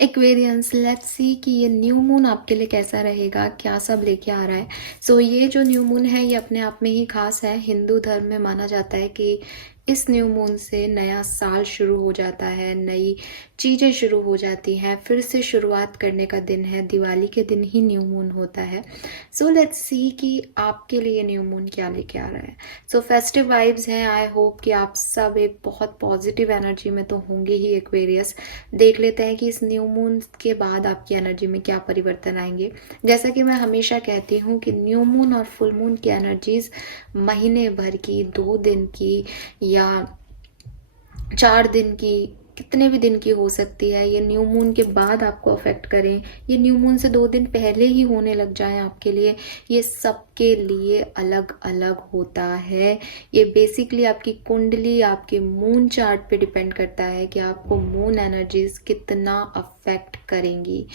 Aquarians, let's see कि ये new moon आपके लिए कैसा रहेगा, क्या सब लेके आ रहा है। ये जो न्यू मून है ये अपने आप में ही खास है। हिंदू धर्म में माना जाता है कि इस न्यू मून से नया साल शुरू हो जाता है, नई चीज़ें शुरू हो जाती हैं, फिर से शुरुआत करने का दिन है। दिवाली के दिन ही न्यू मून होता है। लेट्स सी कि आपके लिए न्यू मून क्या लेके आ रहा है। फेस्टिव वाइब्स हैं। आई होप कि आप सब एक बहुत पॉजिटिव एनर्जी में तो होंगे ही एक्वेरियस। देख लेते हैं कि इस न्यू मून के बाद आपकी एनर्जी में क्या परिवर्तन आएंगे। जैसा कि मैं हमेशा कहती हूँ कि न्यू मून और फुल मून की एनर्जीज महीने भर की, 2 दिन की या 4 दिन की, कितने भी दिन की हो सकती है। ये न्यू मून के बाद आपको अफेक्ट करें, ये न्यू मून से 2 दिन पहले ही होने लग जाए आपके लिए, ये सबके लिए अलग अलग होता है। ये बेसिकली आपकी कुंडली, आपके मून चार्ट पे डिपेंड करता है कि आपको मून एनर्जीज कितना अफेक्ट करेंगी।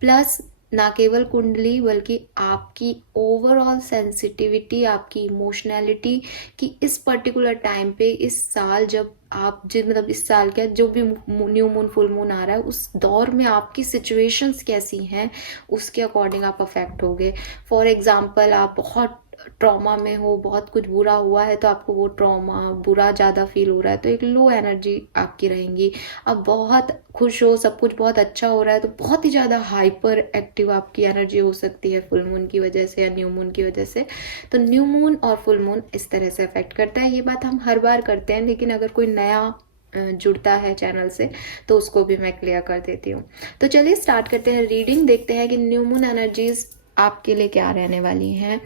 प्लस ना केवल कुंडली बल्कि आपकी ओवरऑल सेंसिटिविटी, आपकी इमोशनैलिटी कि इस पर्टिकुलर टाइम पे, इस साल जब आप मतलब इस साल क्या जो भी न्यू मून फुल मून आ रहा है उस दौर में आपकी सिचुएशंस कैसी हैं, उसके अकॉर्डिंग आप अफेक्ट होगे। फॉर एग्जांपल, आप बहुत ट्रॉमा में हो, बहुत कुछ बुरा हुआ है तो आपको वो ट्रॉमा बुरा ज़्यादा फील हो रहा है तो एक लो एनर्जी आपकी रहेंगी। अब बहुत खुश हो, सब कुछ बहुत अच्छा हो रहा है तो बहुत ही ज़्यादा हाइपर एक्टिव आपकी एनर्जी हो सकती है फुल मून की वजह से या न्यू मून की वजह से। तो न्यू मून और फुल मून इस तरह से अफेक्ट करता है। ये बात हम हर बार करते हैं, लेकिन अगर कोई नया जुड़ता है चैनल से तो उसको भी मैं क्लियर कर देती हूँ। तो चलिए स्टार्ट करते हैं रीडिंग। देखते हैं कि न्यू मून एनर्जीज आपके लिए क्या रहने वाली हैं।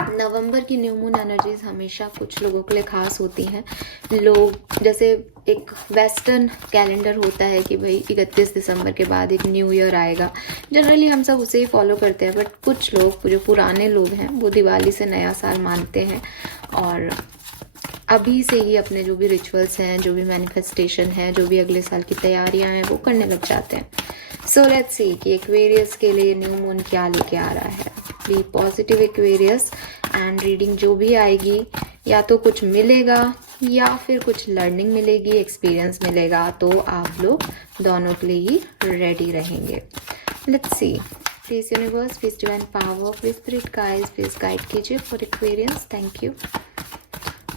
नवंबर की न्यू मून एनर्जीज हमेशा कुछ लोगों के लिए खास होती हैं। लोग जैसे एक वेस्टर्न कैलेंडर होता है कि भाई 31 दिसंबर के बाद एक न्यू ईयर आएगा, जनरली हम सब उसे ही फॉलो करते हैं। बट कुछ लोग, जो पुराने लोग हैं, वो दिवाली से नया साल मानते हैं और अभी से ही अपने जो भी रिचुअल्स हैं, जो भी मैनिफेस्टेशन है, जो भी अगले साल की तैयारियां हैं वो करने लग जाते हैं। लेट्स सी कि एक्वेरियस के लिए न्यू मून क्या लेके आ रहा है। Be positive Aquarius. And reading जो भी आएगी या तो कुछ मिलेगा या फिर कुछ लर्निंग मिलेगी, एक्सपीरियंस मिलेगा, तो आप लोग दोनों के लिए ही रेडी रहेंगे। Let's see. Please universe, please divine power, please spirit guides, please guide कीजिए for aquarians. Thank you.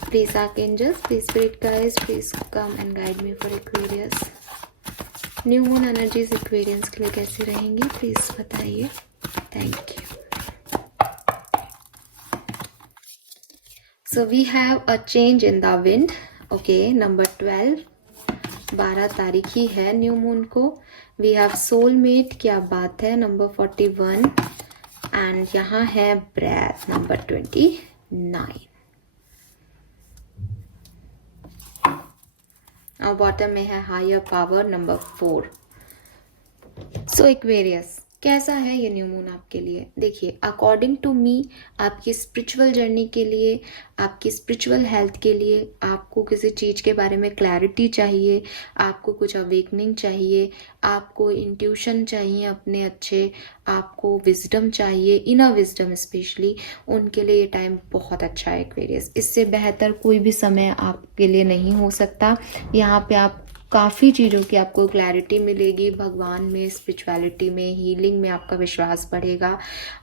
Please archangels, please spirit guides, please come and guide me for Aquarius. New moon energies Aquarians के लिए कैसी रहेंगी please बताइए। Thank you. So we have a change in the wind. Okay, number 12, 12 तारीख ही है new moon को। We have soulmate, क्या बात है, नंबर 41। एंड यहाँ है ब्रेथ, नंबर 29। और बॉटम में है हायर पावर, नंबर 4। एक्वेरियस, कैसा है ये न्यू मून आपके लिए। देखिए, अकॉर्डिंग टू मी, आपकी स्पिरिचुअल जर्नी के लिए, आपकी स्पिरिचुअल हेल्थ के लिए, आपको किसी चीज़ के बारे में क्लैरिटी चाहिए, आपको कुछ अवेकनिंग चाहिए, आपको इंट्यूशन चाहिए अपने अच्छे, आपको विजडम चाहिए, इनर विजडम स्पेशली, उनके लिए ये टाइम बहुत अच्छा है एक्वेरियस। इससे बेहतर कोई भी समय आपके लिए नहीं हो सकता। यहाँ पे आप काफ़ी चीज़ों की आपको क्लैरिटी मिलेगी, भगवान में, स्पिरिचुअलिटी में, हीलिंग में आपका विश्वास बढ़ेगा।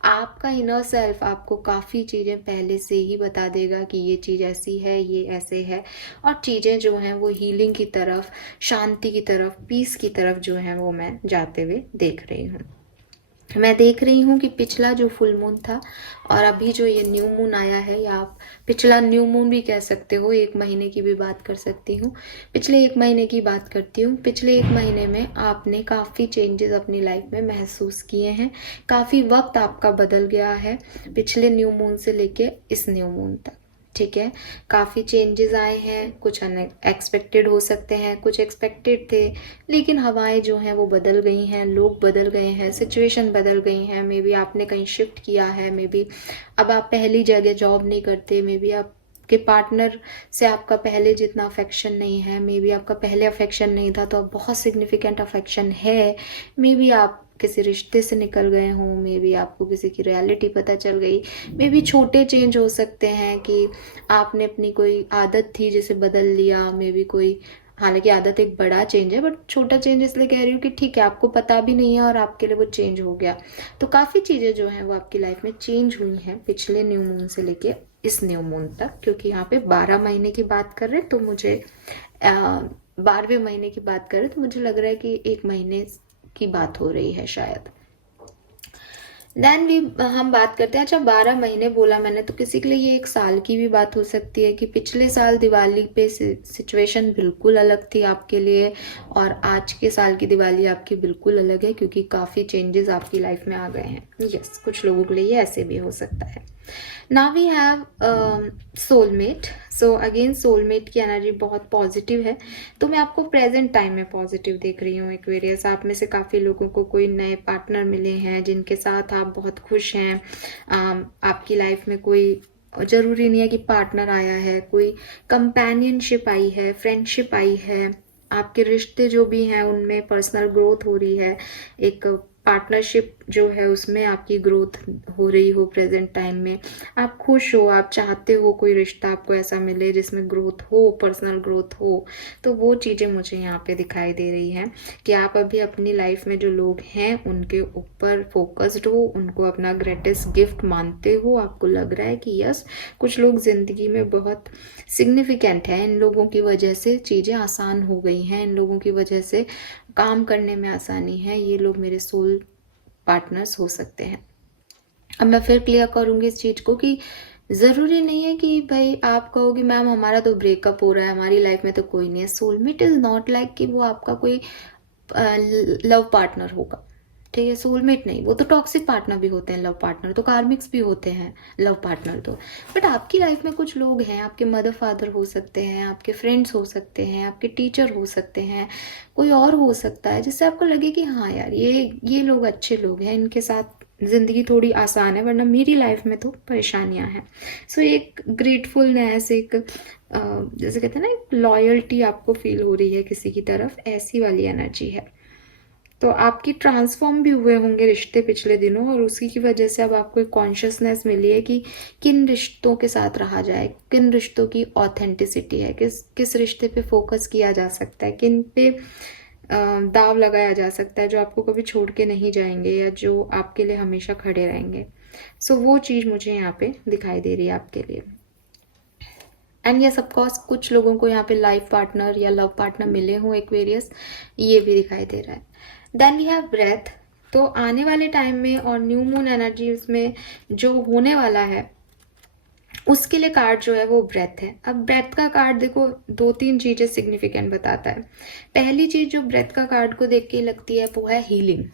आपका इनर सेल्फ आपको काफ़ी चीज़ें पहले से ही बता देगा कि ये चीज़ ऐसी है, ये ऐसे है, और चीज़ें जो हैं वो हीलिंग की तरफ, शांति की तरफ, पीस की तरफ जो है वो मैं जाते हुए देख रही हूँ। मैं देख रही हूँ कि पिछला जो फुल मून था और अभी जो ये न्यू मून आया है, या आप पिछला न्यू मून भी कह सकते हो, 1 महीने की भी बात कर सकती हूँ। पिछले 1 महीने की बात करती हूँ। पिछले 1 महीने में आपने काफ़ी चेंजेस अपनी लाइफ में महसूस किए हैं, काफ़ी वक्त आपका बदल गया है पिछले न्यू मून से लेके इस न्यू मून तक। ठीक है, काफ़ी चेंजेस आए हैं, कुछ अनएक्सपेक्टेड हो सकते हैं, कुछ एक्सपेक्टेड थे, लेकिन हवाएं जो हैं वो बदल गई हैं, लोग बदल गए हैं, सिचुएशन बदल गई हैं। मे बी आपने कहीं शिफ्ट किया है, मे बी अब आप पहली जगह जॉब नहीं करते, मे बी आप के पार्टनर से आपका पहले जितना अफेक्शन नहीं है, मे बी आपका पहले अफेक्शन नहीं था तो अब बहुत सिग्निफिकेंट अफेक्शन है। मे बी आप किसी रिश्ते से निकल गए हों, मे बी आपको किसी की रियलिटी पता चल गई, मे बी छोटे चेंज हो सकते हैं कि आपने अपनी कोई आदत थी जिसे बदल लिया, मे बी कोई हालांकि आदत एक बड़ा चेंज है, बट छोटा चेंज इसलिए कह रही हूँ कि ठीक है, आपको पता भी नहीं है और आपके लिए वो चेंज हो गया। तो काफ़ी चीज़ें जो हैं वो आपकी लाइफ में चेंज हुई हैं पिछले न्यू मून से लेके इस न्यू मून तक, क्योंकि यहाँ पे 12 महीने की बात कर रहे हैं, तो मुझे 12वें महीने की बात कर रहे हैं, तो मुझे लग रहा है कि 1 महीने की बात हो रही है शायद। देन भी हम बात करते हैं, अच्छा 12 महीने बोला मैंने, तो किसी के लिए ये 1 साल की भी बात हो सकती है कि पिछले साल दिवाली पे सिचुएशन बिल्कुल अलग थी आपके लिए, और आज के साल की दिवाली आपकी बिल्कुल अलग है, क्योंकि काफ़ी चेंजेस आपकी लाइफ में आ गए हैं। यस, कुछ लोगों के लिए ये ऐसे भी हो सकता है। Now we have soulmate. So again soulmate की एनर्जी बहुत पॉजिटिव है, तो मैं आपको प्रेजेंट टाइम में पॉजिटिव देख रही हूँ। एक्वेरियस, आप में से काफ़ी लोगों को कोई नए पार्टनर मिले हैं जिनके साथ आप बहुत खुश हैं। आपकी लाइफ में कोई ज़रूरी नहीं है कि पार्टनर आया है, कोई कंपेनियनशिप आई है, फ्रेंडशिप आई है, आपके रिश्ते जो भी हैं उनमें पर्सनल ग्रोथ हो रही है, एक पार्टनरशिप जो है उसमें आपकी ग्रोथ हो रही हो प्रेजेंट टाइम में। आप खुश हो, आप चाहते हो कोई रिश्ता आपको ऐसा मिले जिसमें ग्रोथ हो, पर्सनल ग्रोथ हो। तो वो चीज़ें मुझे यहाँ पे दिखाई दे रही हैं कि आप अभी अपनी लाइफ में जो लोग हैं उनके ऊपर फोकस्ड हो, उनको अपना ग्रेटेस्ट गिफ्ट मानते हो। आपको लग रहा है कि यस, कुछ लोग ज़िंदगी में बहुत सिग्निफिकेंट हैं, इन लोगों की वजह से चीज़ें आसान हो गई हैं, इन लोगों की वजह से काम करने में आसानी है, ये लोग मेरे सोल पार्टनर्स हो सकते हैं। अब मैं फिर क्लियर करूँगी इस चीज़ को कि ज़रूरी नहीं है कि भाई आप कहोगे मैम हमारा तो ब्रेकअप हो रहा है, हमारी लाइफ में तो कोई नहीं है। सोलमेट इज़ नॉट लाइक कि वो आपका कोई लव पार्टनर होगा, ठीक है। सोलमेट नहीं, वो तो टॉक्सिक पार्टनर भी होते हैं, लव पार्टनर तो कार्मिक्स भी होते हैं, लव पार्टनर तो। बट आपकी लाइफ में कुछ लोग हैं, आपके मदर फादर हो सकते हैं, आपके फ्रेंड्स हो सकते हैं, आपके टीचर हो सकते हैं, कोई और हो सकता है जिससे आपको लगे कि हाँ यार ये लोग अच्छे लोग हैं, इनके साथ ज़िंदगी थोड़ी आसान है, वरना मेरी लाइफ में तो परेशानियां हैं। सो एक ग्रेटफुलनेस, एक जैसे कहते हैं ना, एक लॉयल्टी आपको फील हो रही है किसी की तरफ, ऐसी वाली एनर्जी है। तो आपकी ट्रांसफॉर्म भी हुए होंगे रिश्ते पिछले दिनों, और उसी की वजह से अब आपको एक कॉन्शियसनेस मिली है कि किन रिश्तों के साथ रहा जाए, किन रिश्तों की ऑथेंटिसिटी है, किस रिश्ते पे फोकस किया जा सकता है, किन पे दाव लगाया जा सकता है, जो आपको कभी छोड़ के नहीं जाएंगे या जो आपके लिए हमेशा खड़े रहेंगे। सो वो चीज़ मुझे यहाँ पे दिखाई दे रही है आपके लिए। एंड यस, ऑफकोर्स कुछ लोगों को यहाँ पे लाइफ पार्टनर या लव पार्टनर मिले हों एक्वेरियस, ये भी दिखाई दे रहा है। Then we have breath. तो आने वाले टाइम में और न्यू मून एनर्जीज में जो होने वाला है उसके लिए कार्ड जो है वो ब्रेथ है। अब ब्रेथ का कार्ड देखो, 2-3 चीज़ें सिग्निफिकेंट बताता है। पहली चीज़ जो ब्रेथ का कार्ड को देख के लगती है वो है हीलिंग,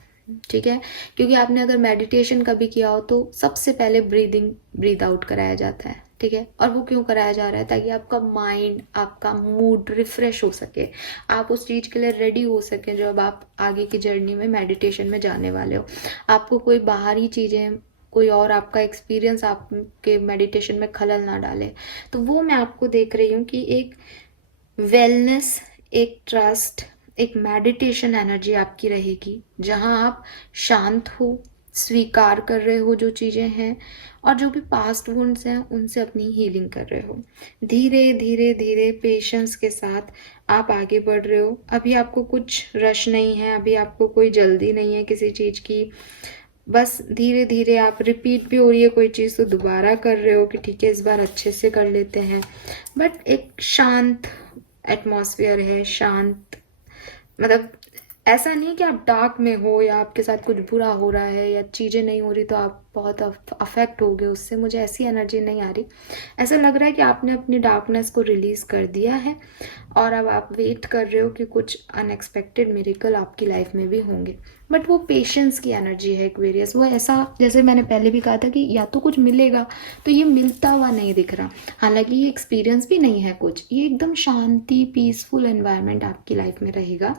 ठीक है। क्योंकि आपने अगर मेडिटेशन कभी किया हो तो सबसे पहले ब्रीद आउट कराया जाता है, ठीक है। और वो क्यों कराया जा रहा है? ताकि आपका माइंड, आपका मूड रिफ्रेश हो सके, आप उस चीज़ के लिए रेडी हो सके जब आप आगे की जर्नी में मेडिटेशन में जाने वाले हो। आपको कोई बाहरी चीज़ें, कोई और आपका एक्सपीरियंस आपके मेडिटेशन में खलल ना डाले। तो वो मैं आपको देख रही हूँ कि एक वेलनेस, एक ट्रस्ट, एक मेडिटेशन एनर्जी आपकी रहेगी, जहाँ आप शांत हो, स्वीकार कर रहे हो जो चीज़ें हैं, और जो भी पास्ट वुंड्स हैं उनसे अपनी हीलिंग कर रहे हो। धीरे धीरे धीरे पेशेंस के साथ आप आगे बढ़ रहे हो। अभी आपको कुछ रश नहीं है, अभी आपको कोई जल्दी नहीं है किसी चीज़ की। बस धीरे धीरे आप, रिपीट भी हो रही है कोई चीज़ तो दोबारा कर रहे हो कि ठीक है इस बार अच्छे से कर लेते हैं। बट एक शांत एटमॉस्फेयर है, शांत, मतलब ऐसा नहीं कि आप डार्क में हो या आपके साथ कुछ बुरा हो रहा है या चीज़ें नहीं हो रही तो आप बहुत अफेक्ट हो गए उससे, मुझे ऐसी एनर्जी नहीं आ रही। ऐसा लग रहा है कि आपने अपनी डार्कनेस को रिलीज़ कर दिया है और अब आप वेट कर रहे हो कि कुछ अनएक्सपेक्टेड मिरेकल आपकी लाइफ में भी होंगे। बट वो पेशेंस की एनर्जी है एक्वेरियस। वो ऐसा, जैसे मैंने पहले भी कहा था कि या तो कुछ मिलेगा, तो ये मिलता हुआ नहीं दिख रहा। हालांकि ये एक्सपीरियंस भी नहीं है कुछ, ये एकदम शांति, पीसफुल एनवायरनमेंट आपकी लाइफ में रहेगा,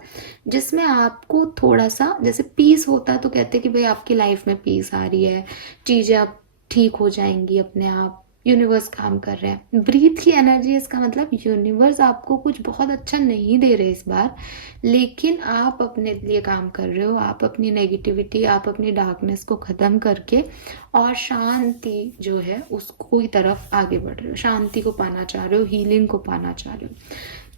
जिसमें आपको थोड़ा सा, जैसे पीस होता है तो कहते हैं कि भाई आपकी लाइफ में पीस आ रही है, चीज़ें अब ठीक हो जाएंगी अपने आप, यूनिवर्स काम कर रहे हैं। ब्रीथ की एनर्जी, इसका मतलब यूनिवर्स आपको कुछ बहुत अच्छा नहीं दे रहे इस बार, लेकिन आप अपने लिए काम कर रहे हो, आप अपनी नेगेटिविटी, आप अपनी डार्कनेस को ख़त्म करके और शांति जो है उसको की तरफ आगे बढ़ रहे हो, शांति को पाना चाह रहे हो, हीलिंग को पाना चाह रहे हो।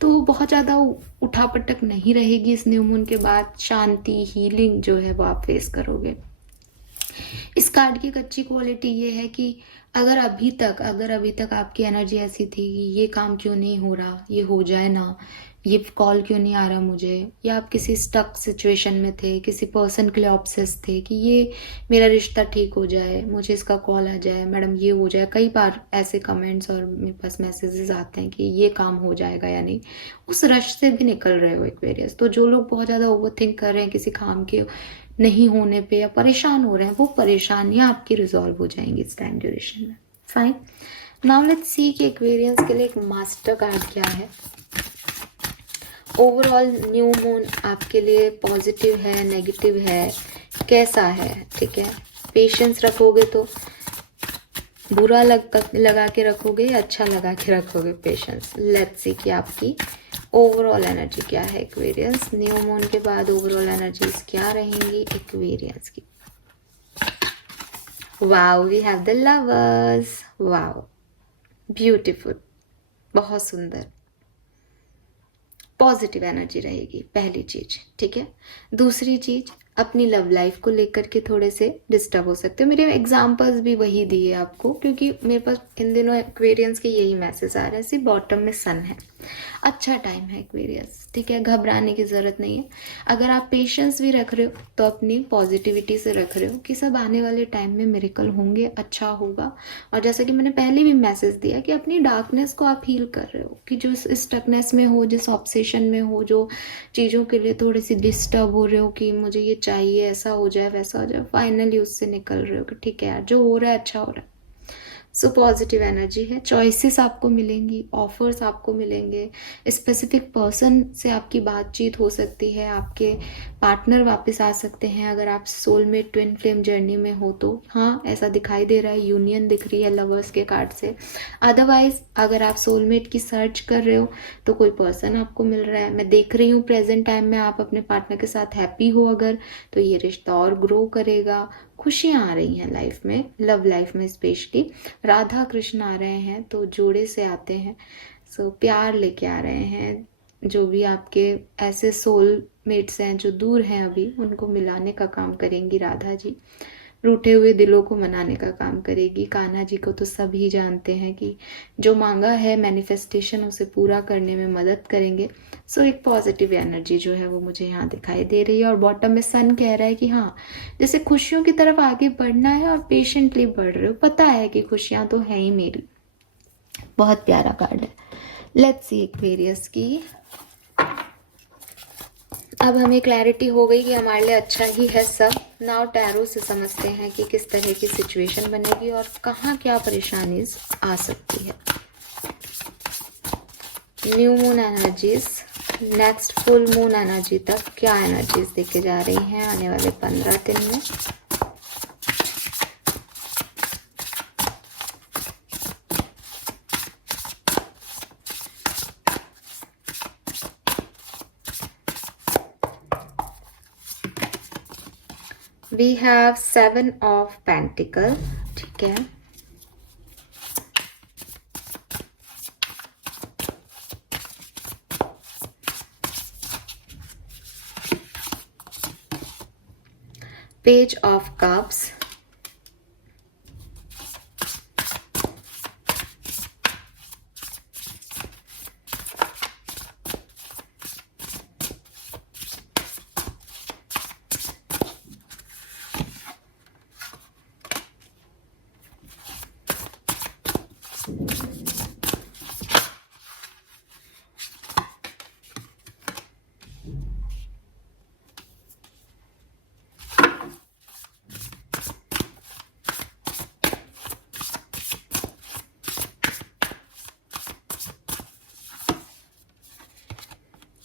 तो बहुत ज़्यादा उठापटक नहीं रहेगी इस न्यू मून के बाद। शांति, हीलिंग जो है वो आप फेस करोगे। इस कार्ड की एक अच्छी क्वालिटी ये है कि अगर अभी तक आपकी एनर्जी ऐसी थी कि ये काम क्यों नहीं हो रहा, ये हो जाए ना, ये कॉल क्यों नहीं आ रहा मुझे, या आप किसी स्टक सिचुएशन में थे, किसी पर्सन के लिए ऑब्सेस थे कि ये मेरा रिश्ता ठीक हो जाए, मुझे इसका कॉल आ जाए, मैडम ये हो जाए। कई बार ऐसे कमेंट्स और मेरे पास मैसेजेस आते हैं कि ये काम हो जाएगा या नहीं। उस रश से भी निकल रहे हो एक्वेरियस। तो जो लोग बहुत ज़्यादा ओवर थिंक कर रहे हैं किसी काम के नहीं होने पे या परेशान हो रहे हैं, वो परेशानियां आपकी रिजॉल्व हो जाएंगी इस टाइम ड्यूरेशन में। फाइन, नाउ लेट्स सी कि एक्वेरियंस के लिए एक मास्टर कार्ड क्या है। ओवरऑल न्यू मून आपके लिए पॉजिटिव है, नेगेटिव है, कैसा है? ठीक है, पेशेंस रखोगे तो बुरा लगा के रखोगे या अच्छा लगा के रखोगे पेशेंस। लेट्स सी कि आपकी ओवरऑल एनर्जी क्या है एक्वेरियंस। न्यू मून के बाद ओवरऑल एनर्जीज क्या रहेंगी एक्वेरियंस की? Wow, we have the lovers. Wow, beautiful, बहुत सुंदर, पॉजिटिव एनर्जी रहेगी, पहली चीज। ठीक है, दूसरी चीज, अपनी लव लाइफ को लेकर के थोड़े से डिस्टर्ब हो सकते हो। मेरे एग्जांपल्स भी वही दिए आपको, क्योंकि मेरे पास इन दिनों एक्वेरियंस के यही मैसेज आ रहे हैं। बॉटम में सन है, अच्छा टाइम है एक्वेरियंस। ठीक है, घबराने की जरूरत नहीं है। अगर आप पेशेंस भी रख रहे हो तो अपनी पॉजिटिविटी से रख रहे हो कि सब आने वाले टाइम में मिरेकल होंगे, अच्छा होगा। और जैसा कि मैंने पहले भी मैसेज दिया कि अपनी डार्कनेस को आप हील कर रहे हो, कि जो स्टकनेस में हो, जिस ऑब्सेशन में हो, जो चीज़ों के लिए थोड़ी सी डिस्टर्ब हो रहे हो कि मुझे ये चाहिए, ऐसा हो जाए, वैसा हो जाए, फाइनली उससे निकल रहे हो कि ठीक है यार, जो हो रहा है अच्छा हो रहा है। सो पॉजिटिव एनर्जी है। चॉइसेस आपको मिलेंगी, ऑफर्स आपको मिलेंगे, स्पेसिफिक पर्सन से आपकी बातचीत हो सकती है, आपके पार्टनर वापस आ सकते हैं अगर आप सोलमेट ट्विन फ्लेम जर्नी में हो तो। हाँ, ऐसा दिखाई दे रहा है, यूनियन दिख रही है लवर्स के कार्ड से। अदरवाइज अगर आप सोलमेट की सर्च कर रहे हो तो कोई पर्सन आपको मिल रहा है। मैं देख रही हूँ प्रेजेंट टाइम में आप अपने पार्टनर के साथ हैप्पी हो अगर, तो ये रिश्ता और ग्रो करेगा। खुशियाँ आ रही हैं लाइफ में, लव लाइफ में स्पेशली। राधा कृष्ण आ रहे हैं तो जोड़े से आते हैं। सो प्यार लेके आ रहे हैं। जो भी आपके ऐसे सोल मेट्स हैं जो दूर हैं अभी, उनको मिलाने का काम करेंगी राधा जी। रूठे हुए दिलों को मनाने का काम करेगी। कान्हा जी को तो सभी जानते हैं कि जो मांगा है मैनिफेस्टेशन उसे पूरा करने में मदद करेंगे। सो एक पॉजिटिव एनर्जी जो है वो मुझे यहाँ दिखाई दे रही है। और बॉटम में सन कह रहा है कि हाँ, जैसे खुशियों की तरफ आगे बढ़ना है और पेशेंटली बढ़ रहे हो। पता है कि खुशियाँ तो है ही मेरी। बहुत प्यारा कार्ड है। लेट्स सी एक्वेरियस की। अब हमें क्लैरिटी हो गई कि हमारे लिए अच्छा ही है सब। नाउ टैरो से समझते हैं कि किस तरह की सिचुएशन बनेगी और कहाँ क्या परेशानी आ सकती है। New moon energies, next full moon energy तक क्या एनर्जीज देके जा रही हैं आने वाले 15 दिन में। We have 7 of Pentacle, ठीक है। Page of Cups,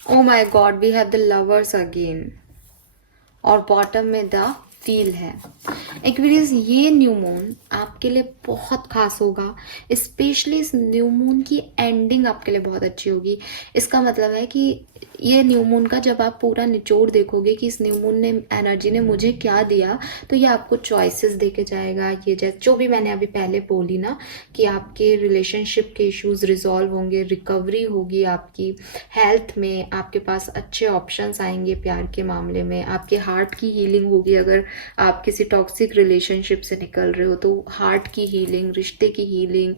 oh my god, we have the lovers again। और बॉटम में द फील है। एक्वेरियस, ये न्यू मून आपके लिए बहुत खास होगा। स्पेशली इस न्यू मून की एंडिंग आपके लिए बहुत अच्छी होगी। इसका मतलब है कि ये न्यू मून का जब आप पूरा निचोड़ देखोगे कि इस न्यू मून ने एनर्जी ने मुझे क्या दिया, तो ये आपको चॉइसेस देके जाएगा। ये जैसे जो भी मैंने अभी पहले बोली ना कि आपके रिलेशनशिप के इश्यूज रिजॉल्व होंगे, रिकवरी होगी आपकी हेल्थ में, आपके पास अच्छे ऑप्शंस आएंगे प्यार के मामले में, आपके हार्ट की हीलिंग होगी। अगर आप किसी टॉक्सिक रिलेशनशिप से निकल रहे हो तो हार्ट की हीलिंग, रिश्ते की हीलिंग,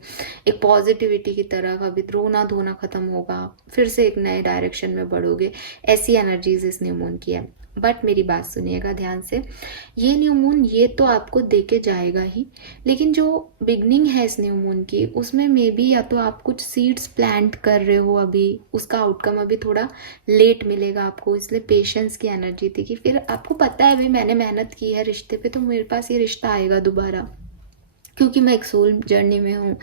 एक पॉजिटिविटी की तरह अभी रोना धोना खत्म होगा, फिर से एक नए डायरेक्शन में बढ़ोगे। ऐसी एनर्जीज इस न्यू मून की है। बट मेरी बात सुनिएगा ध्यान से, ये न्यू मून ये तो आपको देके जाएगा ही, लेकिन जो बिगनिंग है इस न्यू मून की, उसमें मे बी या तो आप कुछ सीड्स प्लांट कर रहे हो अभी, उसका आउटकम अभी थोड़ा लेट मिलेगा आपको, इसलिए पेशेंस की एनर्जी थी कि फिर आपको पता है भाई मैंने मेहनत की है रिश्ते पे, तो मेरे पास ये रिश्ता आएगा दोबारा, क्योंकि मैं एक सोल जर्नी में हूँ।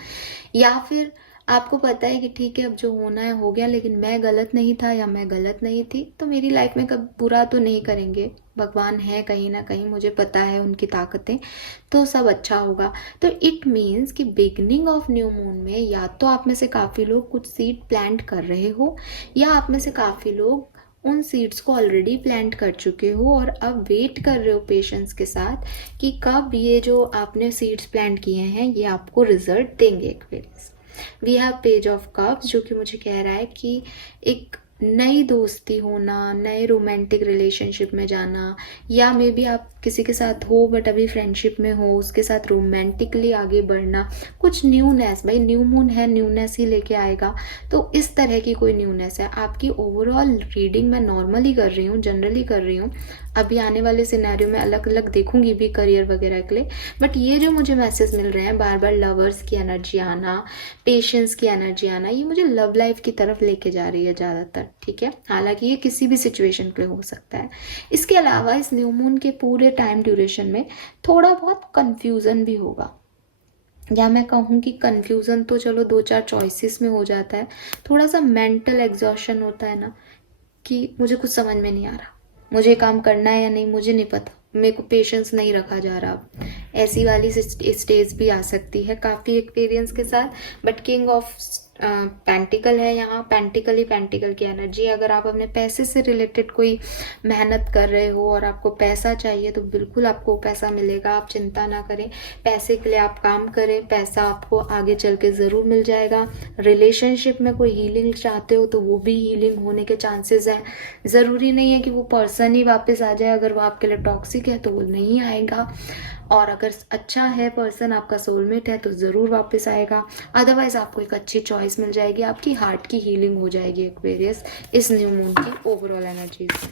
या फिर आपको पता है कि ठीक है अब जो होना है हो गया, लेकिन मैं गलत नहीं था या मैं गलत नहीं थी, तो मेरी लाइफ में कब बुरा तो नहीं करेंगे, भगवान है कहीं ना कहीं, मुझे पता है उनकी ताकतें, तो सब अच्छा होगा। तो इट मीन्स कि बिगनिंग ऑफ न्यू मून में या तो आप में से काफ़ी लोग कुछ सीड प्लांट कर रहे हो, या आप में से काफ़ी लोग उन सीड्स को ऑलरेडी प्लांट कर चुके हो और अब वेट कर रहे हो पेशेंस के साथ कि कब ये जो आपने सीड्स प्लांट किए हैं ये आपको रिजल्ट देंगे। Aquarius, we have page of cups जो कि मुझे कह रहा है कि एक नई दोस्ती होना, नए रोमांटिक रिलेशनशिप में जाना, या मे बी आप किसी के साथ हो बट अभी फ्रेंडशिप में हो, उसके साथ रोमांटिकली आगे बढ़ना, कुछ न्यूनेस, भाई न्यू मून है न्यूनेस ही लेके आएगा। तो इस तरह की कोई न्यूनेस है आपकी। ओवरऑल रीडिंग मैं नॉर्मली कर रही हूँ, जनरली कर रही हूँ, अभी आने वाले सिनेरियो में अलग अलग देखूंगी भी करियर वगैरह के लिए, बट ये जो मुझे मैसेज मिल रहे हैं बार बार, लवर्स की एनर्जी आना, पेशेंस की एनर्जी आना, ये मुझे लव लाइफ की तरफ लेके जा रही है ज़्यादातर। ठीक है, हालांकि ये किसी भी सिचुएशन के लिए हो सकता है। इसके अलावा इस न्यू मून के पूरे टाइम ड्यूरेशन में थोड़ा बहुत कंफ्यूजन भी होगा, या मैं कहूँ कि कंफ्यूजन तो चलो 2-4 चॉइसेस में हो जाता है, थोड़ा सा मेंटल एग्जॉशन होता है ना कि मुझे कुछ समझ में नहीं आ रहा, मुझे काम करना है या नहीं मुझे नहीं पता, मेरे को पेशेंस नहीं रखा जा रहा, ऐसी वाली स्टेज भी आ सकती है काफ़ी एक्सपीरियंस के साथ। बट किंग ऑफ पेंटिकल है यहाँ, पेंटिकल ही पेंटिकल की एनर्जी है। अगर आप अपने पैसे से रिलेटेड कोई मेहनत कर रहे हो और आपको पैसा चाहिए तो बिल्कुल आपको पैसा मिलेगा, आप चिंता ना करें, पैसे के लिए आप काम करें, पैसा आपको आगे चल के ज़रूर मिल जाएगा। रिलेशनशिप में कोई हीलिंग चाहते हो तो वो भी हीलिंग होने के चांसेस हैं। ज़रूरी नहीं है कि वो पर्सन ही वापस आ जाए, अगर वो आपके लिए टॉक्सिक है तो वो नहीं आएगा, और अगर अच्छा है पर्सन, आपका सोलमेट है, तो ज़रूर वापस आएगा। अदरवाइज आपको एक अच्छी चॉइस मिल जाएगी, आपकी हार्ट की हीलिंग हो जाएगी एक्वेरियस इस न्यू मून की ओवरऑल एनर्जीज में।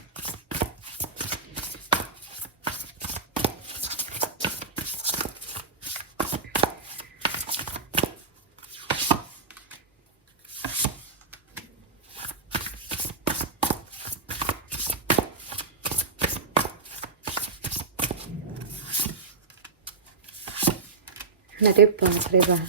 अरे बाप रे बाप,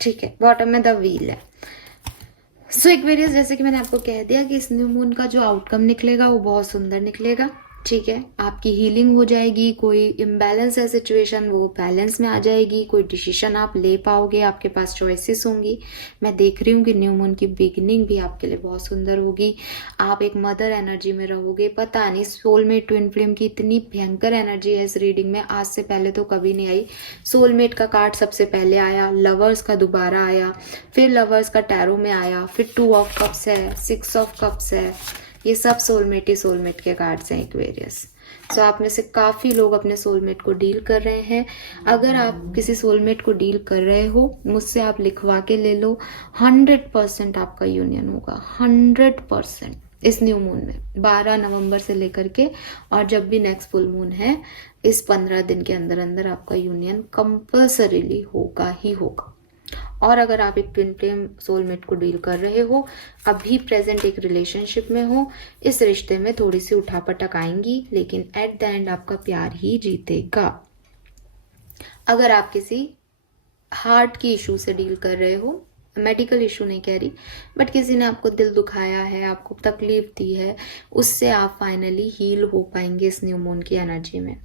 ठीक है, बॉटम में द व्हील है। सो एक्वेरियस, जैसे कि मैंने आपको कह दिया कि इस न्यू मून का जो आउटकम निकलेगा वो बहुत सुंदर निकलेगा। ठीक है, आपकी हीलिंग हो जाएगी, कोई इम्बैलेंस है सिचुएशन वो बैलेंस में आ जाएगी, कोई डिसीजन आप ले पाओगे, आपके पास चॉइसेस होंगी। मैं देख रही हूँ कि न्यू मून की बिगिनिंग भी आपके लिए बहुत सुंदर होगी, आप एक मदर एनर्जी में रहोगे। पता नहीं सोलमेट ट्विन फ्लेम की इतनी भयंकर एनर्जी है इस रीडिंग में, आज से पहले तो कभी नहीं आई। सोलमेट का कार्ड सबसे पहले आया, लवर्स का दोबारा आया, फिर लवर्स का टैरो में आया, फिर 2 ऑफ कप्स है, 6 ऑफ कप्स है, ये सब सोलमेट ही सोलमेट के कार्ड्स हैं एक्वेरियस। सो आप में से काफ़ी लोग अपने सोलमेट को डील कर रहे हैं। अगर आप किसी सोलमेट को डील कर रहे हो, मुझसे आप लिखवा के ले लो, 100% आपका यूनियन होगा, 100% इस न्यू मून में, 12 नवंबर से लेकर के, और जब भी नेक्स्ट फुल मून है, इस 15 दिन के अंदर अंदर आपका यूनियन कंपल्सरीली होगा ही होगा। और अगर आप एक ट्विन फ्लेम सोलमेट को डील कर रहे हो, अभी प्रेजेंट एक रिलेशनशिप में हो, इस रिश्ते में थोड़ी सी उठापटक आएंगी, लेकिन एट द एंड आपका प्यार ही जीतेगा। अगर आप किसी हार्ट की इशू से डील कर रहे हो, मेडिकल इशू नहीं कह रही, बट किसी ने आपको दिल दुखाया है, आपको तकलीफ दी है, उससे आप फाइनली हील हो पाएंगे इस न्यू मून की एनर्जी में।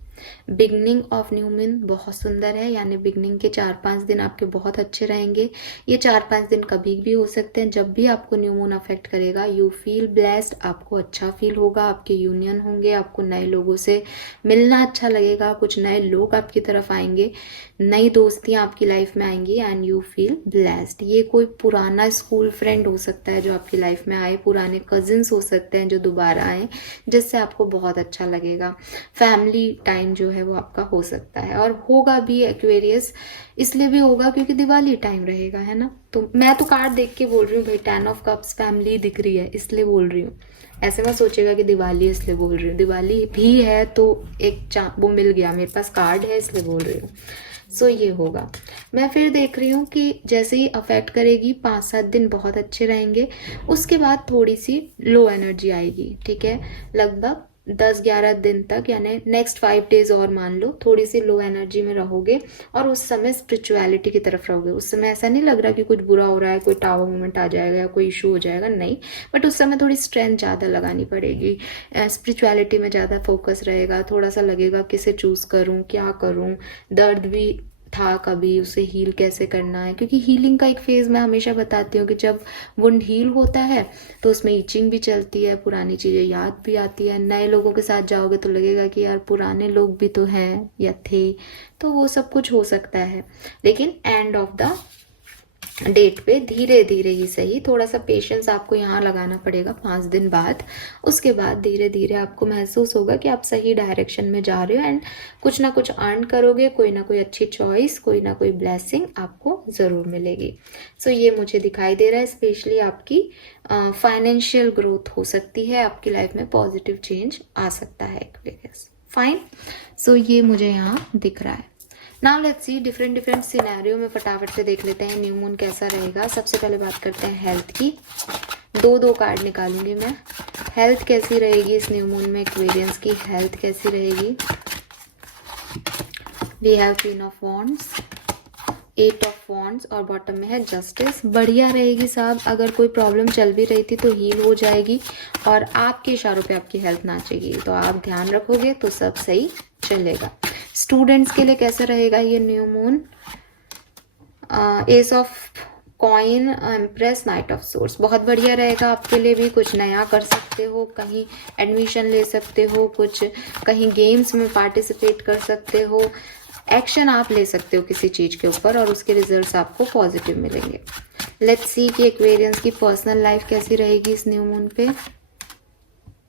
बिगनिंग ऑफ न्यू मून बहुत सुंदर है, यानी बिगनिंग के 4-5 दिन आपके बहुत अच्छे रहेंगे। ये 4-5 दिन कभी भी हो सकते हैं, जब भी आपको न्यू मून अफेक्ट करेगा यू फील ब्लेस्ड, आपको अच्छा फील होगा, आपके यूनियन होंगे, आपको नए लोगों से मिलना अच्छा लगेगा, कुछ नए लोग आपकी तरफ आएंगे, नई दोस्तियां आपकी लाइफ में आएंगी एंड यू फील ब्लेस्ड। ये कोई पुराना स्कूल फ्रेंड हो सकता है जो आपकी लाइफ में आए, पुराने कजिन्स हो सकते हैं जो दोबारा आए, जिससे आपको बहुत अच्छा लगेगा। फैमिली टाइम जो है वो आपका हो सकता है, और होगा भी एक्वेरियस, इसलिए भी होगा क्योंकि दिवाली टाइम रहेगा, है ना। तो मैं तो कार्ड देख के बोल रही हूँ भाई, 10 ऑफ कप्स फैमिली दिख रही है इसलिए बोल रही हूँ। ऐसे मत सोचेगा कि दिवाली इसलिए बोल रही हूँ, दिवाली भी है तो एक वो मिल गया, मेरे पास कार्ड है इसलिए बोल रही हूँ। सो ये होगा। मैं फिर देख रही हूँ कि जैसे ही अफेक्ट करेगी 5-7 दिन बहुत अच्छे रहेंगे, उसके बाद थोड़ी सी लो एनर्जी आएगी, ठीक है। लगभग 10-11 दिन तक, यानी नेक्स्ट 5 डेज और मान लो, थोड़ी सी लो एनर्जी में रहोगे, और उस समय स्पिरिचुअलिटी की तरफ रहोगे। उस समय ऐसा नहीं लग रहा कि कुछ बुरा हो रहा है, कोई टावर मोमेंट आ जाएगा या कोई इशू हो जाएगा, नहीं, बट उस समय थोड़ी स्ट्रेंथ ज़्यादा लगानी पड़ेगी, स्पिरिचुअलिटी में ज़्यादा फोकस रहेगा, थोड़ा सा लगेगा किसे चूज़ करूँ, क्या करूँ, दर्द भी था कभी, उसे हील कैसे करना है, क्योंकि हीलिंग का एक फेज़ मैं हमेशा बताती हूँ कि जब वुंड हील होता है तो उसमें इचिंग भी चलती है, पुरानी चीज़ें याद भी आती है, नए लोगों के साथ जाओगे तो लगेगा कि यार पुराने लोग भी तो हैं या थे, तो वो सब कुछ हो सकता है। लेकिन एंड ऑफ द डेट पे धीरे धीरे ही सही, थोड़ा सा पेशेंस आपको यहाँ लगाना पड़ेगा 5 दिन बाद। उसके बाद धीरे धीरे आपको महसूस होगा कि आप सही डायरेक्शन में जा रहे हो, एंड कुछ ना कुछ अर्न करोगे, कोई ना कोई अच्छी चॉइस, कोई ना कोई ब्लेसिंग आपको ज़रूर मिलेगी। सो ये मुझे दिखाई दे रहा है, स्पेशली आपकी फाइनेंशियल ग्रोथ हो सकती है, आपकी लाइफ में पॉजिटिव चेंज आ सकता है एक्वेरियस। फाइन, सो ये मुझे यहाँ दिख रहा है। Now let's see different scenario में फटाफट से देख लेते हैं न्यू मून कैसा रहेगा। सबसे पहले बात करते हैं हेल्थ की। 2 कार्ड निकालूंगी मैं। हेल्थ कैसी रहेगी इस न्यू मून में, एक्वेरियंस की हेल्थ कैसी रहेगी। We have queen of wands, 8 of wands, और बॉटम में है जस्टिस। बढ़िया रहेगी साहब, अगर कोई प्रॉब्लम चल भी रही थी तो हील हो जाएगी, और आपके इशारों पे आपकी हेल्थ नाचेगी, तो आप ध्यान रखोगे तो सब सही चलेगा। स्टूडेंट्स के लिए कैसा रहेगा ये new moon. S of coin, empress, night of source, बहुत बढ़िया रहेगा आपके लिए भी। कुछ नया कर सकते हो, कहीं एडमिशन ले सकते हो, कुछ कहीं गेम्स में पार्टिसिपेट कर सकते हो, एक्शन आप ले सकते हो किसी चीज़ के ऊपर, और उसके रिजल्ट्स आपको पॉजिटिव मिलेंगे। लेट्स सी कि एक्वेरियंस की पर्सनल लाइफ कैसी रहेगी इस न्यू मून पे।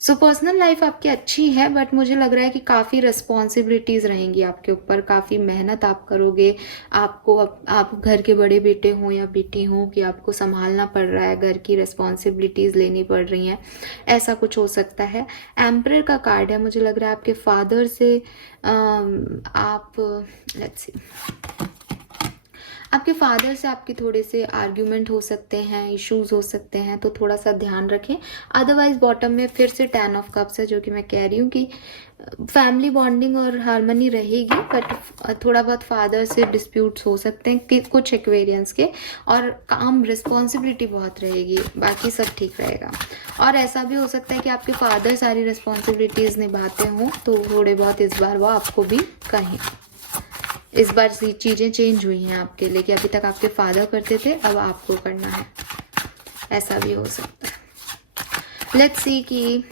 सो पर्सनल लाइफ आपकी अच्छी है, बट मुझे लग रहा है कि काफ़ी रिस्पॉन्सिबिलिटीज़ रहेंगी आपके ऊपर, काफ़ी मेहनत आप करोगे। आपको आप घर के बड़े बेटे हों या बेटी हों कि आपको संभालना पड़ रहा है, घर की रिस्पॉन्सिबिलिटीज़ लेनी पड़ रही हैं, ऐसा कुछ हो सकता है। एम्परर का कार्ड है, मुझे लग रहा है आपके फादर से आप लेट्स सी, आपके फादर से आपके थोड़े से आर्ग्यूमेंट हो सकते हैं, इश्यूज हो सकते हैं, तो थोड़ा सा ध्यान रखें। अदरवाइज बॉटम में फिर से 10 ऑफ कप्स है, जो कि मैं कह रही हूँ कि फैमिली बॉन्डिंग और हार्मनी रहेगी, बट थोड़ा बहुत फादर से डिस्प्यूट्स हो सकते हैं कि कुछ एक्वेरियंस के, और काम रिस्पॉन्सिबिलिटी बहुत रहेगी, बाकी सब ठीक रहेगा। और ऐसा भी हो सकता है कि आपके फादर सारी रिस्पॉन्सिबिलिटीज़ निभाते हों, तो थोड़े बहुत इस बार वो आपको भी कहें। इस बार चीज़ें चेंज हुई हैं आपके लिए, कि अभी तक आपके फादर करते थे, अब आपको करना है, ऐसा भी हो सकता है। लेट्स सी कि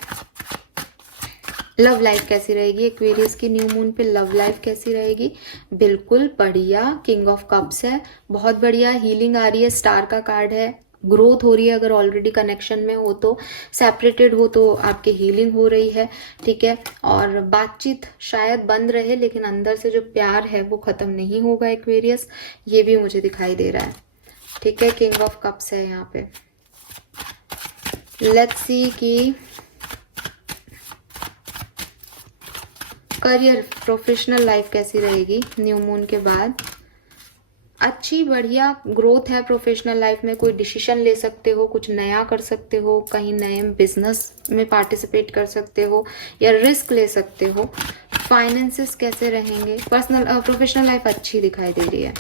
लव लाइफ कैसी रहेगी एक्वेरियस की न्यू मून पे। लव लाइफ कैसी रहेगी, बिल्कुल बढ़िया। किंग ऑफ कप्स है, बहुत बढ़िया। हीलिंग आ रही है, स्टार का कार्ड है, ग्रोथ हो रही है। अगर ऑलरेडी कनेक्शन में हो तो, सेपरेटेड हो तो आपकी हीलिंग हो रही है, ठीक है। और बातचीत शायद बंद रहे, लेकिन अंदर से जो प्यार है वो खत्म नहीं होगा एक्वेरियस, ये भी मुझे दिखाई दे रहा है, ठीक है। किंग ऑफ कप्स है यहाँ पे। लेट्स सी कि करियर, प्रोफेशनल लाइफ कैसी रहेगी न्यू मून के बाद। अच्छी बढ़िया ग्रोथ है प्रोफेशनल लाइफ में, कोई डिसीजन ले सकते हो, कुछ नया कर सकते हो, कहीं नए बिजनेस में पार्टिसिपेट कर सकते हो या रिस्क ले सकते हो। फाइनेंसेस कैसे रहेंगे, पर्सनल प्रोफेशनल लाइफ अच्छी दिखाई दे रही है।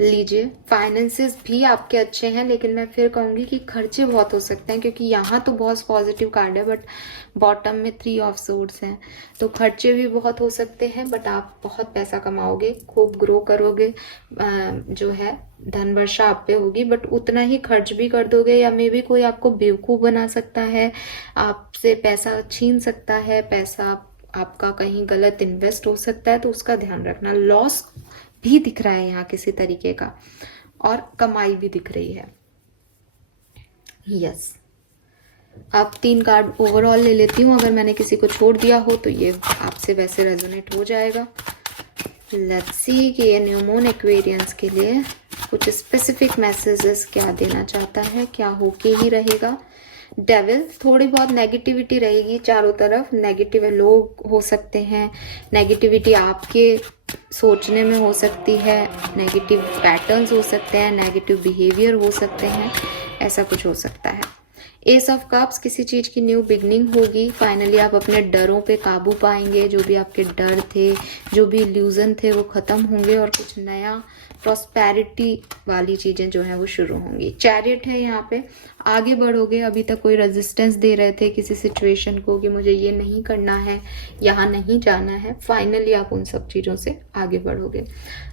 लीजिए, फाइनेंसेस भी आपके अच्छे हैं, लेकिन मैं फिर कहूँगी कि खर्चे बहुत हो सकते हैं, क्योंकि यहाँ तो बहुत पॉजिटिव कार्ड है बट बॉटम में 3 ऑफ सोर्ड्स हैं, तो खर्चे भी बहुत हो सकते हैं। बट आप बहुत पैसा कमाओगे, खूब ग्रो करोगे, जो है धन वर्षा आप पे होगी, बट उतना ही खर्च भी कर दोगे, या मे बी कोई आपको बेवकूफ़ बना सकता है, आपसे पैसा छीन सकता है, पैसा आपका कहीं गलत इन्वेस्ट हो सकता है, तो उसका ध्यान रखना। लॉस भी दिख रहा है यहाँ किसी तरीके का, और कमाई भी दिख रही है। यस, अब 3 कार्ड ओवरऑल ले लेती हूँ, अगर मैंने किसी को छोड़ दिया हो तो ये आपसे वैसे रेजोनेट हो जाएगा। लेट्स सी कि ये न्यू मून एक्वेरियंस के लिए कुछ स्पेसिफिक मैसेजेस क्या देना चाहता है, क्या होके ही रहेगा। डेविल, थोड़ी बहुत नेगेटिविटी रहेगी चारों तरफ, नेगेटिव लोग हो सकते हैं, नेगेटिविटी आपके सोचने में हो सकती है, नेगेटिव पैटर्न्स हो सकते हैं, नेगेटिव बिहेवियर हो सकते हैं, ऐसा कुछ हो सकता है। एस ऑफ कप्स, किसी चीज़ की न्यू बिगनिंग होगी, फाइनली आप अपने डरों पे काबू पाएंगे, जो भी आपके डर थे, जो भी इल्यूजन थे वो ख़त्म होंगे, और कुछ नया प्रॉस्पेरिटी वाली चीज़ें जो हैं वो शुरू होंगी। चैरियट है यहाँ पे, आगे बढ़ोगे, अभी तक कोई रेजिस्टेंस दे रहे थे किसी सिचुएशन को कि मुझे ये नहीं करना है, यहाँ नहीं जाना है, फाइनली आप उन सब चीज़ों से आगे बढ़ोगे।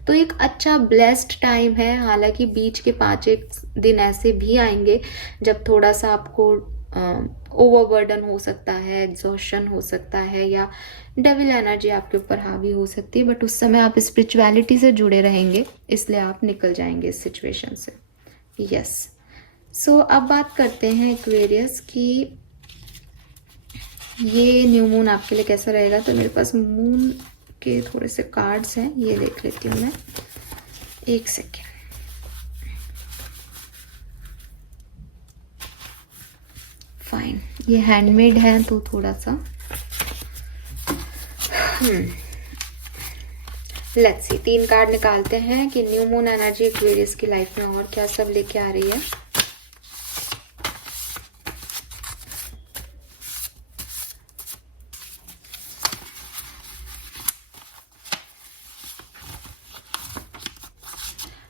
तो एक अच्छा ब्लेस्ड टाइम है। हालांकि बीच के 5-1 दिन ऐसे भी आएंगे जब थोड़ा सा आपको ओवरबर्डन हो सकता है, एग्जॉशन हो सकता है, या डेविल एनर्जी आपके ऊपर हावी हो सकती है, बट उस समय आप स्पिरिचुअलिटी से जुड़े रहेंगे, इसलिए आप निकल जाएंगे इस सिचुएशन से। यस, सो अब बात करते हैं एक्वेरियस की ये न्यू मून आपके लिए कैसा रहेगा। तो मेरे पास मून के थोड़े से कार्ड्स हैं, ये देख लेती हूँ मैं, एक सेकेंड। फाइन, ये हैंडमेड है तो थोड़ा सा लेट्स सी, 3 कार्ड निकालते हैं कि न्यू मून एनर्जी एक्वेरियस की लाइफ में और क्या सब लेके आ रही है।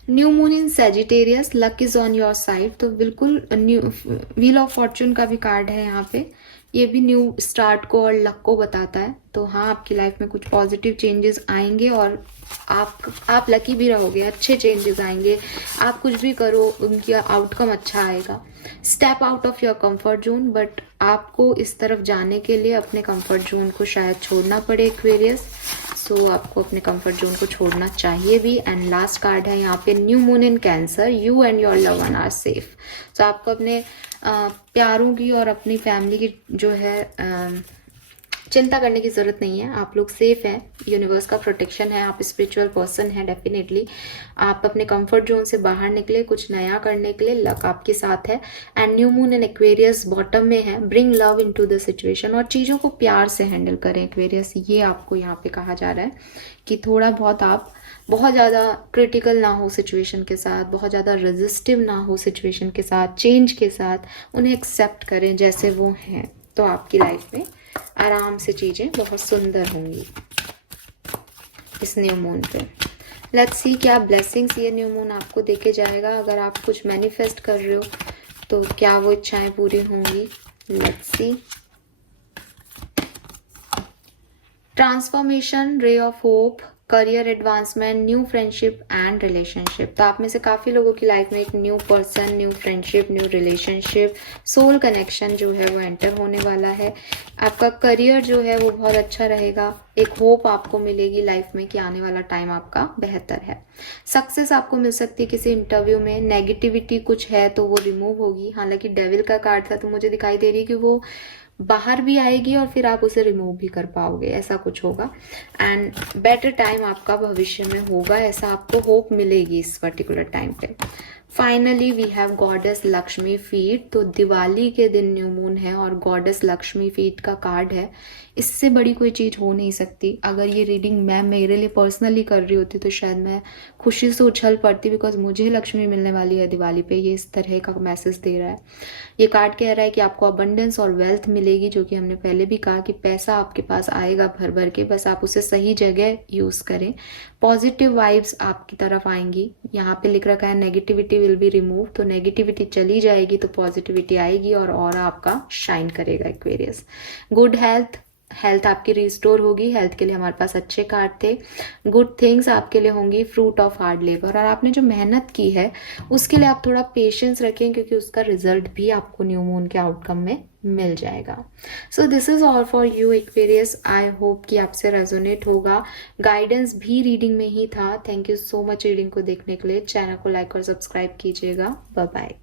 New moon in Sagittarius, luck is on your side, तो बिल्कुल न्यू व्हील ऑफ फॉर्चून का भी कार्ड है यहाँ पे, ये भी न्यू स्टार्ट को और लक को बताता है। तो हाँ, आपकी लाइफ में कुछ पॉजिटिव चेंजेस आएंगे और आप लकी भी रहोगे, अच्छे चेंजेस आएंगे, आप कुछ भी करो उनका आउटकम अच्छा आएगा। Step out of your comfort zone, but आपको इस तरफ जाने के लिए अपने कंफर्ट जोन को शायद छोड़ना पड़े एक्वेरियस, सो आपको अपने कंफर्ट जोन को छोड़ना चाहिए भी। एंड लास्ट कार्ड है यहाँ पे new moon in cancer, you and your love one are safe. So आपको अपने प्यारों की और अपनी फैमिली की जो है चिंता करने की ज़रूरत नहीं है, आप लोग सेफ हैं, यूनिवर्स का प्रोटेक्शन है, आप स्पिरिचुअल पर्सन हैं डेफिनेटली, आप अपने कंफर्ट जोन से बाहर निकले, कुछ नया करने के लिए लक आपके साथ है। And new moon in Aquarius bottom में है, bring love into the situation, और चीज़ों को प्यार से हैंडल करें एक्वेरियस, ये आपको यहाँ पे कहा जा रहा है कि थोड़ा बहुत आप बहुत ज़्यादा क्रिटिकल ना हो सिचुएशन के साथ, बहुत ज़्यादा रेजिस्टिव ना हो सिचुएशन के साथ, चेंज के साथ, उन्हें एक्सेप्ट करें जैसे वो हैं, तो आपकी लाइफ में आराम से चीज़ें बहुत सुंदर होंगी इस न्यू मून पे। लेट्स सी क्या ब्लेसिंग्स ये न्यू मून आपको देके जाएगा। अगर आप कुछ मैनिफेस्ट कर रहे हो तो क्या वो इच्छाएं पूरी होंगी। Let's see, transformation, ray of hope, career advancement, new friendship and relationship. तो आप में से काफ़ी लोगों की लाइफ में एक new person, new friendship, new relationship, soul connection जो है वो एंटर होने वाला है। आपका करियर जो है वो बहुत अच्छा रहेगा, एक होप आपको मिलेगी लाइफ में कि आने वाला टाइम आपका बेहतर है। सक्सेस आपको मिल सकती है किसी इंटरव्यू में, नेगेटिविटी कुछ है तो वो रिमूव होगी। हालांकि डेविल का कार्ड था तो मुझे दिखाई दे रही है कि वो बाहर भी आएगी और फिर आप उसे रिमूव भी कर पाओगे, ऐसा कुछ होगा। एंड बेटर टाइम आपका भविष्य में होगा, ऐसा आपको होप मिलेगी इस पर्टिकुलर टाइम पे। Finally we have goddess Lakshmi feet. तो दिवाली के दिन न्यू मून है और गॉडेस लक्ष्मी फीट का कार्ड है। इससे बड़ी कोई चीज़ हो नहीं सकती। अगर ये रीडिंग मैं मेरे लिए पर्सनली कर रही होती तो शायद मैं खुशी से उछल पड़ती, बिकॉज मुझे लक्ष्मी मिलने वाली है दिवाली पे। ये इस तरह का मैसेज दे रहा है। ये कार्ड कह रहा है कि आपको अबंडेंस और वेल्थ मिलेगी, जो कि हमने पहले भी कहा कि पैसा आपके पास आएगा भर भर के, बस आप उसे सही जगह यूज़ करें। पॉजिटिव वाइब्स आपकी तरफ आएंगी। यहाँ पे लिख रखा है नेगेटिविटी विल बी रिमूव। तो नेगेटिविटी चली जाएगी तो पॉजिटिविटी आएगी और ऑरा आपका शाइन करेगा एक्वेरियस। गुड हेल्थ, हेल्थ आपकी रिस्टोर होगी। हेल्थ के लिए हमारे पास अच्छे कार्ड थे। गुड थिंग्स आपके लिए होंगी, फ्रूट ऑफ हार्ड लेबर। और आपने जो मेहनत की है उसके लिए आप थोड़ा पेशेंस रखें, क्योंकि उसका रिजल्ट भी आपको न्यू मून के आउटकम में मिल जाएगा। So this is all for you Aquarius. I hope कि आपसे रेजोनेट होगा। गाइडेंस भी रीडिंग में ही था। Thank you so much reading को देखने के लिए। चैनल को लाइक और सब्सक्राइब कीजिएगा। Bye bye.